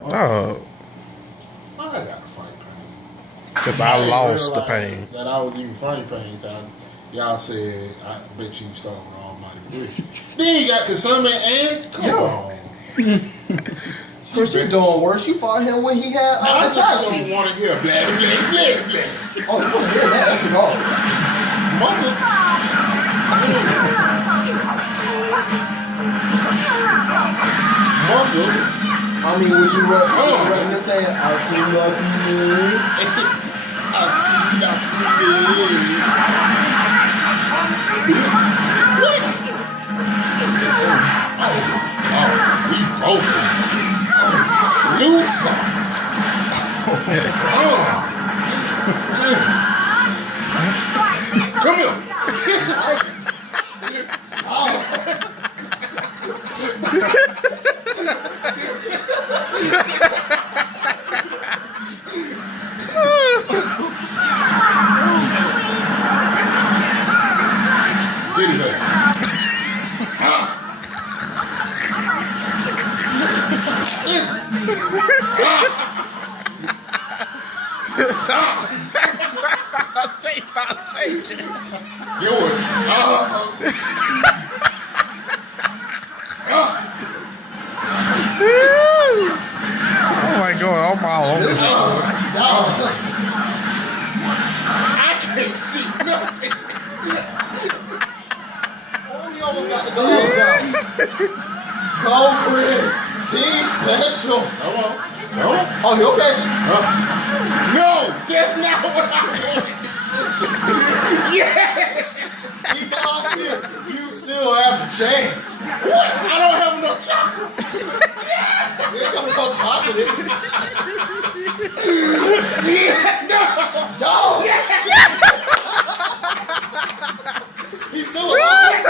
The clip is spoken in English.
No, I got a funny pain. because I lost the pain. That I was even funny pain time. Y'all said, I bet you start with Almighty Wish. Then you got Kasame and come on. Chris, you doing worse. You fought him when he had I just Itachi. don't want to hear blah, blah, blah, blah. Oh, you want to hear that? That's wrong. Mother. Mother. I mean, would you rather him say, I see lucky me? I see lucky me. What? Oh, we both do something. Come here. Get it up. Oh my God, I'm all over this. I can't see nothing. Oh, he almost got the gloves out. Go, Chris. Team special. Come on. Come on. Oh, he'll catch it. No, that's not what I wanted. Yes. He blocked it. You still have a chance. What? I don't have enough chocolate. There comes no chocolate. Yeah, no. No. Yeah. He's still alive.